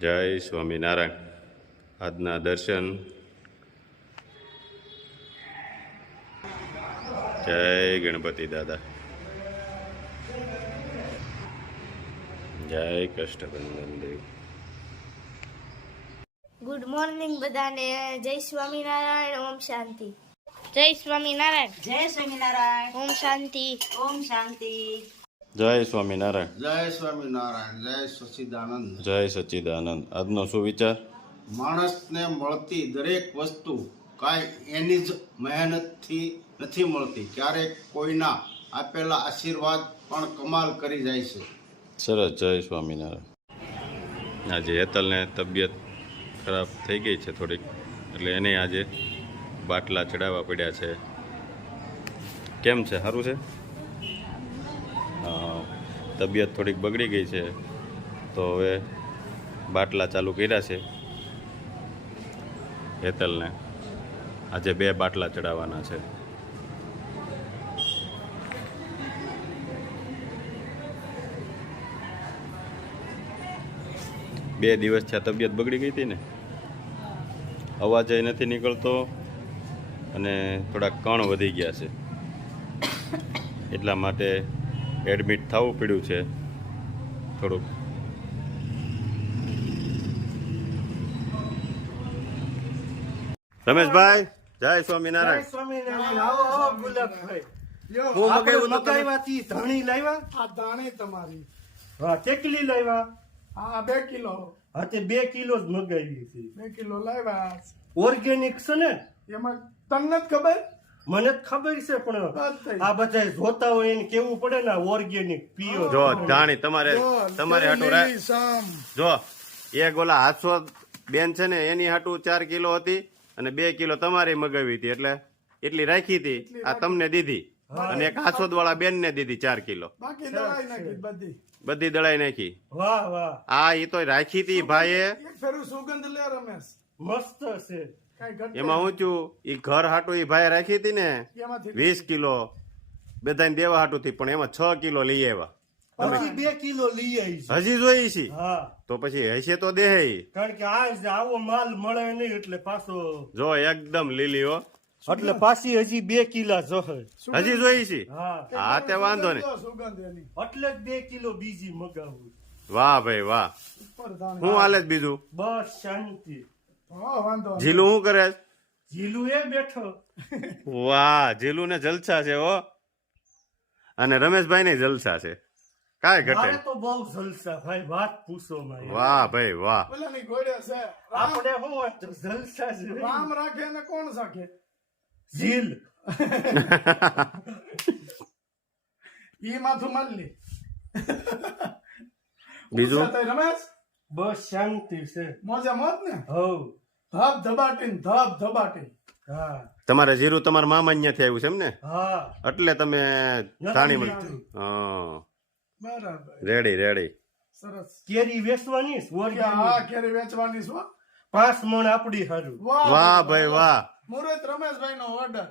જય સ્વામિનારાયણ. આજના દર્શન. જય ગણપતિ દાદા. જય કષ્ટબંધન દેવ. ગુડ મોર્નિંગ બધાને. જય સ્વામિનારાયણ. ઓમ શાંતિ. જય સ્વામિનારાયણ. જય સ્વામિનારાયણ. ઓમ શાંતિ. ઓમ શાંતિ. જય સ્વામિનારાયણ જય સ્વામિનારાયણ જય સચિદાનંદ. જય સચિદાનંદ. આજનો શું વિચાર? માણસને મળતી દરેક વસ્તુ કાંઈ એની જ મહેનતથી નથી મળતી. ક્યારેક કોઈના આપેલા આશીર્વાદ પણ કમાલ કરી જાય છે. સરસ જય સ્વામિનારાયણ આજે હેતલને તબિયત ખરાબ થઈ ગઈ છે થોડીક એટલે એને આજે બાટલા ચડાવવા પડ્યા છે. કેમ છે? સારું છે? તબિયત થોડીક બગડી ગઈ છે, તો હવે બાટલા ચાલુ કર્યા છે હેતલને. આજે બે બાટલા ચડાવવાના છે. બે દિવસ છે તબિયત બગડી ગઈ હતી ને? અવાજ નથી નીકળતો અને થોડા કણ વધી ગયા છે. એટલા માટે એડમિટ થવું પડ્યું છે. થોડુંક. રમેશભાઈ જય સ્વામિનારાયણ. સ્વામિનારાયણ. આવો ગુલાબભાઈ. હું મગાવ્યું ધણી લાવ્યા? આ દાણી તમારી. હા કેટલી લાવ્યા. આ બે કિલો. હા તે બે કિલો જ મગાવી હતી. બે કિલો લાવ્યા. ઓર્ગેનિક છે ને? એમાં તમને જ ખબર? મને ખબર છે પણ આ બધા જોતા હોય એને કેવું પડે ને ઓર્ગેનિક પીઓ. જો જાણી તમારે તમારે હાટું જો એક ઓલા હાથસો બેન છે ને એની હાટું ચાર કિલો હતી અને બે કિલો તમારે મગાવી હતી એટલે એટલી રાખી હતી આ તમને દીધી. અને એક હાથસો વાળા બેન ને દીધી ચાર કિલો. બાકી દળાઈ નાખી બધી. બધી દળાઈ નાખી. વાહ વાહ. આ એ તો રાખી હતી ભાઈએ. સુગંધ લે રમેશ. મસ્ત છે. એમાં હું છું એ ઘર હાટું એ ભાઈ રાખી હતી ને વીસ કિલો. બધાને દેવા હાટું થી પણ એમાં છ કિલો લઈ આવ્યા. પછી બે કિલો લઈ આવી હજી જોઈ છે? તો પછી હશે તો દેહે કારણ કે આ આવો માલ મળે નહીં એટલે પાછો જો એકદમ લીલી હો. એટલે પાછી હજી બે કિલા જો હજી જોઈ છે? હા. તે વાંધો નહીં. એટલે જ બે કિલો બીજી મગાવું. વાહ ભાઈ વાહ. હું હાલે જ બીજું? બસ શાંતિ. જીલું શું કરે? છે? એ બેઠો. વાહ જીલું ને જલસા છે હો. અને રમેશભાઈ ને જલસા છે. કાય ઘટે તો બહુ જલસા ભાઈ વાત પૂછો મારી. વાહ ભાઈ વાહ. પેલાની ઘોડે છે આપણે હો જલસા છે. રામ રાખે ને કોણ રાખે? જીલ ઈ માથું મારી બીજું? રમેશ? બસ શાંતિ છે. મોજા મોત ને? હવ. ધબ ધબાટીન ધબ ધબાટીન. હા. તમારે જીરું તમારા મામા અહીંયાથી આવ્યું છે એમ ને? હા. એટલે તમે ધાણી મળી. હા. બરાબર. Ready ready. સરસ. કેરી વેચવાની છે, હા કેરી વેચવાની સ્વ પાંચ મણ આપડી હારું. વાહ ભાઈ વાહ. મુરત રમેશભાઈ નો ઓર્ડર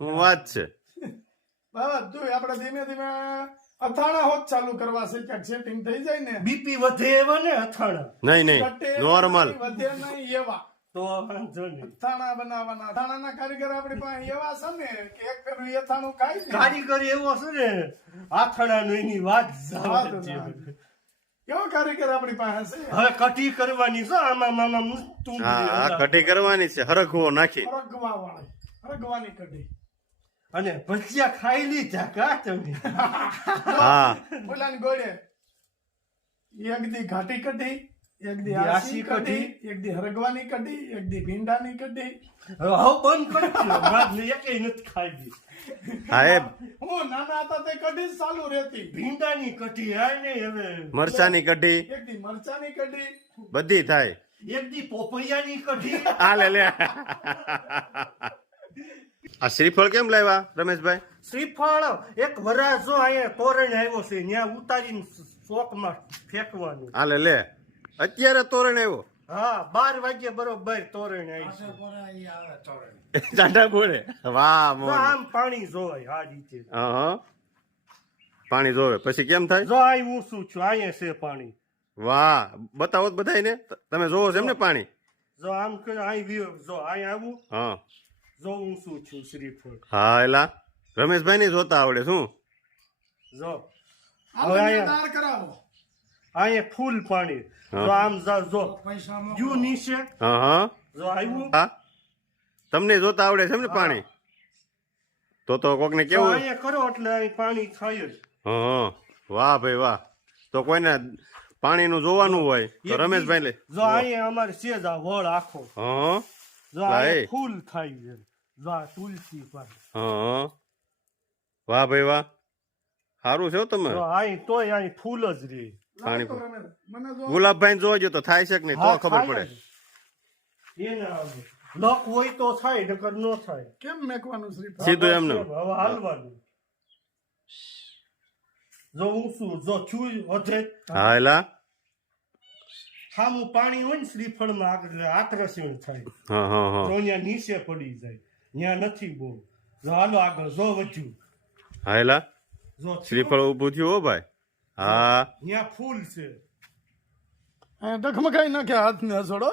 હું વાત છે. બધું આપણે ધીમે ધીમે અથાણા હોત ચાલુ કરવા છે ક્યાંક સેટિંગ થઈ જાય ને. બીપી વધે એવા ને અથાણા? નહીં નહીં. નોર્મલ નહીં, વધે નહીં એવા. તો વાંધો નહીં. થાણા બનાવવાના અથાણાના કારીગર આપણી પાસે એવા છે ને કે એક ફેરું એ ખાય કારીગર એવો છે ને આથાણા એની વાત. કેવો કારીગર આપણી પાસે છે. હવે કટી કરવાની છે આમાં મામા મુસ્તુ હા કટી કરવાની છે હરગવો નાખી. હરગવા વાળી હરગવાની કટી અને ભજીયા ખાઈ લીધા કા તમે? હા. हाँ। ગોળે એક દી ઘાટી કઢી એક દી આસી કઢી એક દી હરગવાની કઢી એક દી ભીંડાની કઢી. હવે બંધ કરી દો. વાત ને એકેય નથી ખાઈ હા એ હું નાના હતા તે કઢી ચાલુ રહેતી. ભીંડાની કઢી આ ને હવે. મરચાની કઢી. એક દી મરચાની કઢી. બધી થાય. એક દી પોપૈયાની કઢી. આ લે લે. આ શ્રીફળ કેમ લાવ્યા રમેશભાઈ? શ્રીફળ એક વરાજો અહીંયા તોરણ આવ્યો છે ત્યાં ઉતારીને ચોકમાં ફેંકવાનું. આ લે લે. અત્યારે તોરણ આવ્યો. હા બાર વાગ્યે બરોબર તોરણ આવી ચાંડા બોલે વાહ મોહન. આમ પાણી જોય આ રીતે હા પાણી જોવે. પછી કેમ થાય? જો આ ઊંચું છું અહીંયા છે પાણી. વાહ બતાવો તો બધાયને તમે જોવો છો એમ ને પાણી? જો આમ કે અહીં વ્યો જો અહીં આવું. હા. જો હું શું છું શ્રીફળ. હા એલા. રમેશભાઈ ને જોતા આવડે શું? જો. હવે અહીંયા દાર કરાવો. અહીંયા ફૂલ પાણી. જો આમ જો પૈસા નીચે. હા હા. જો આવ્યું હા. તમને જોતા આવડે છે ને પાણી? તો તો કોકને કેવું? અહીંયા કરો એટલે અહીં પાણી થાય જ. હા હા. વાહ ભાઈ વાહ. તો કોઈને પાણીનું જોવાનું હોય તો રમેશભાઈ લે. જો અહીંયા અમારે છે જ આ વળ આખો. હા જો આ ફૂલ થાય છે જો આ તુલસી પર હા વાહ ભાઈ વાહ. સારું છે તમે. તો અહીં તોય અહીં ફૂલ જ રહે. પાણી ગુલાબભાઈ જોજો તો થાય છે કે નહીં? તો ખબર પડે. લક હોય તો થાય નકર ન થાય. કેમ મેકવાનું શ્રી સીધું એમને હવે હાલવાનું. જો હું જો છું વધે. હા એલા. સામું પાણી હોય ને શ્રીફળમાં આગળ આત્રસીણ થાય. હા હા તો અહીંયા નીચે પડી જાય. ત્યાં નથી બહુ. જો હાલો આગળ જો વધ્યું. હા એલા. જો શ્રીફળ ઊભું થયું હો ભાઈ. હા. ત્યાં ફૂલ છે. અહીંયા ડગમગાઈ નાખ્યા હાથ ને છોડો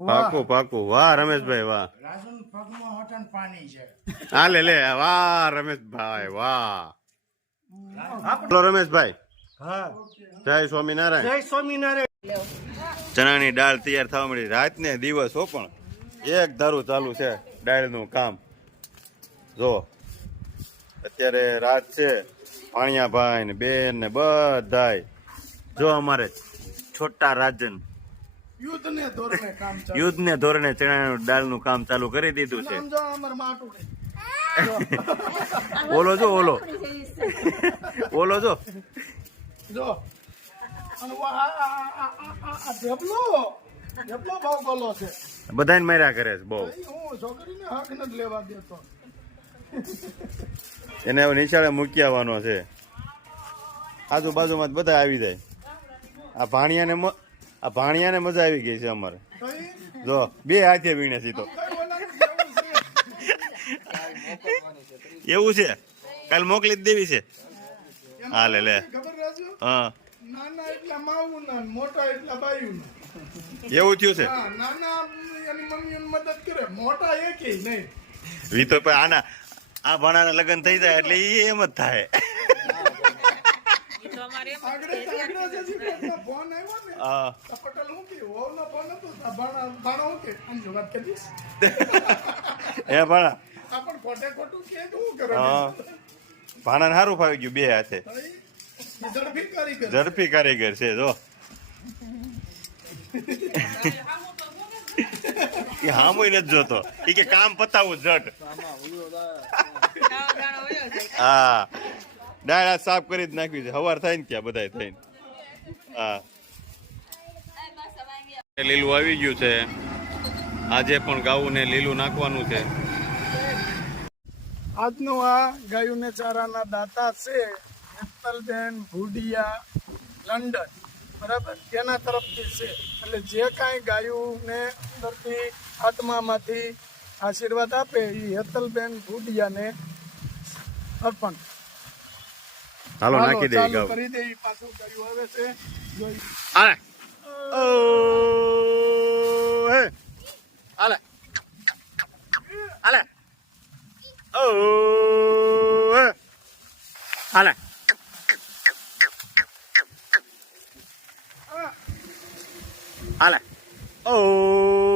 પાકું પાકું. વાહ રમેશભાઈ વાહ. રાજન પગમાં હટન પાણી છે. હા લે લે. વાહ રમેશભાઈ વાહ. બોલો રમેશભાઈ. હા. જય સ્વામિનારાયણ. જય સ્વામિનારાયણ. ચણાની દાળ તૈયાર થવા મળી. રાત ને દિવસ હો પણ એક ધારું ચાલુ છે દાળનું કામ. જો અત્યારે રાત છે. ભાણિયાભાઈ ને બેન ને બધાય. જો અમારે છોટા રાજન. યુદ્ધ ને ધોરણે ચણા દાળ ને કામ ચાલુ કરી દીધું છે. બોલો જો બોલો બોલો. ઓલો જો ઓલો. ઓલો બધાને માર્યા કરે છે બહુ. છોકરીને હક નથી લેવા દેતો. એને હવે નિશાળે મૂકી આવવાનો છે. આજુબાજુમાં જ બધા આવી જાય. આ ભાણિયાને આ ભાણિયાને મજા આવી ગઈ છે અમારે. જો બે હાથે વીણે છે છે. એવું છે? કાલ મોકલી જ દેવી છે? હા લે લે. હા. એવું થયું છે? નાના એની મમ્મીને મદદ કરે. મોટા એકે નહીં. વી તો આના આ ભાણાના લગ્ન થઈ જાય એટલે એમ જ થાય. આગળ આગળ જે શીખવાડતા ફોન આવ્યો ને. હા. તો પટેલ હું કે વહુનો ફોન હતો તો ભાણા ભાણા હું કે અંજો વાત કરી દઈશ. એ ભાણા. ભાણાને સારું ફાવી ગયું બે હાથે. ઝડપી કારીગર. છે જો. એ હામુય નથી જોતો. એ કે કામ પતાવું ઝટ. હા. દાળ આ સાફ કરી જ નાખ્યું છે. હવાર થાય ને ત્યાં બધાય થઈને. હા. લીલું આવી ગયું છે. આજે પણ ગાવું ને લીલું નાખવાનું છે. આજનું આ ગાયુને ચારાના દાતા છે હેતલબેન ભુડિયા, લંડન. બરાબર? તેના તરફથી છે. એટલે જે કાંઈ ગાયુને અંદરથી આત્મામાંથી આશીર્વાદ આપે એ હેતલબેન ભુડિયાને અર્પણ. હાલો નાખી દે ગાવ કરી દે પાછું ગાયું આવે છે. જોઈ. આલે ઓ હે. આલે આલે ઓ હે. આલે આલે ઓ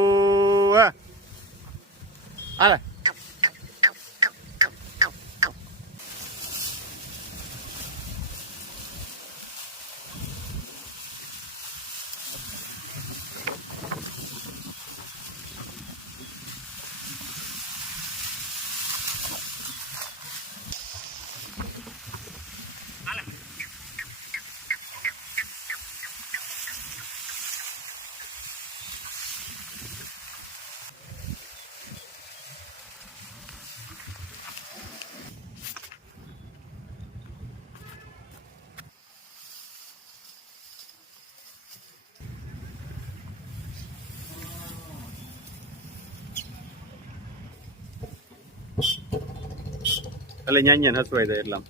આલે એટલે ન્યાય હસવાય જાય એટલા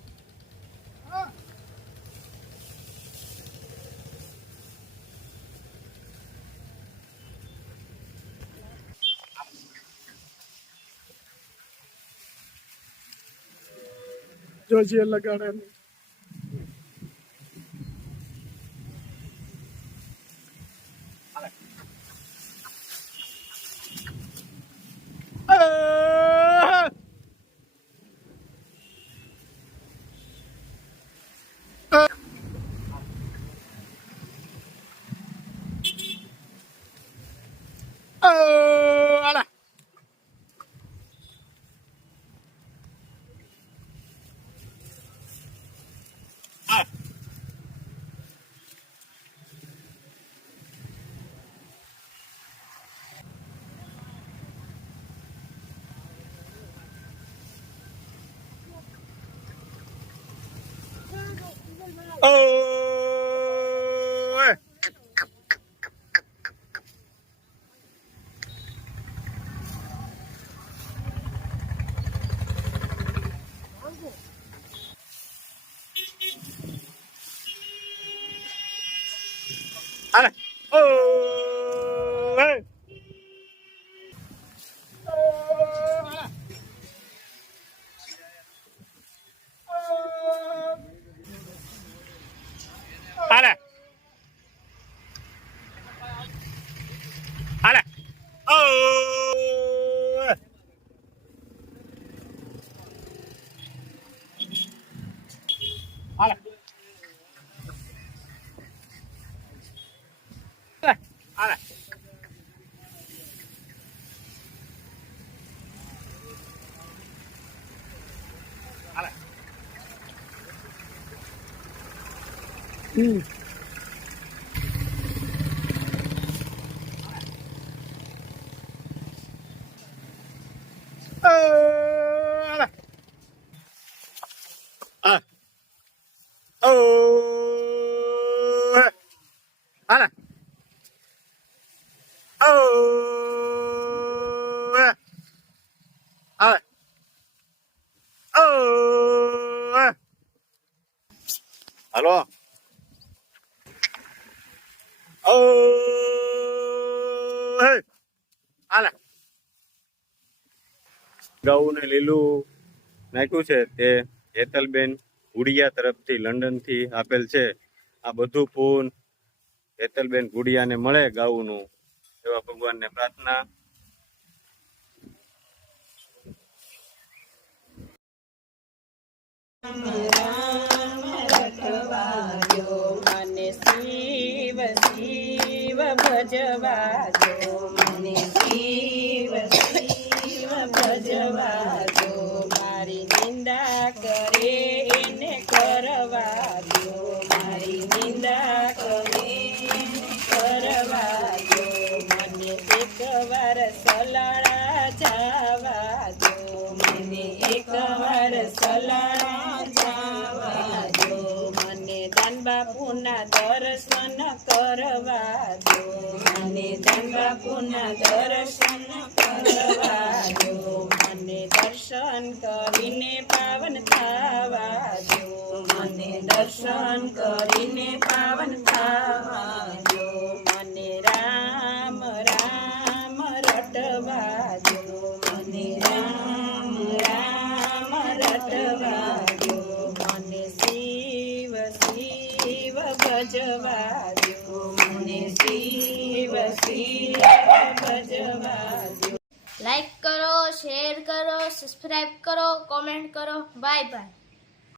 જોજી જે લગાડે 哦，喂、哎！哦。嗯。哦，来。啊。哦，来。来。哦，来。来。哦，来。来咯。Ale. ઘઉં ને લીલું નાખ્યું છે તે હેતલબેન ગુડિયા તરફથી લંડનથી આપેલ છે. આ બધું પૂન હેતલબેન ગુડિયાને મળે ગાઉનું એવા ભગવાનને પ્રાર્થના. મને મને સલાણા સલાળા દો. મને એકવાર જાવા દો. મને દાન બાપુના દર્શન કરવા દો. મને દાન બાપુના દર્શન કરવા દો. મને દર્શન કરીને પાવન થવા દો. મને દર્શન કરીને પાવન થવા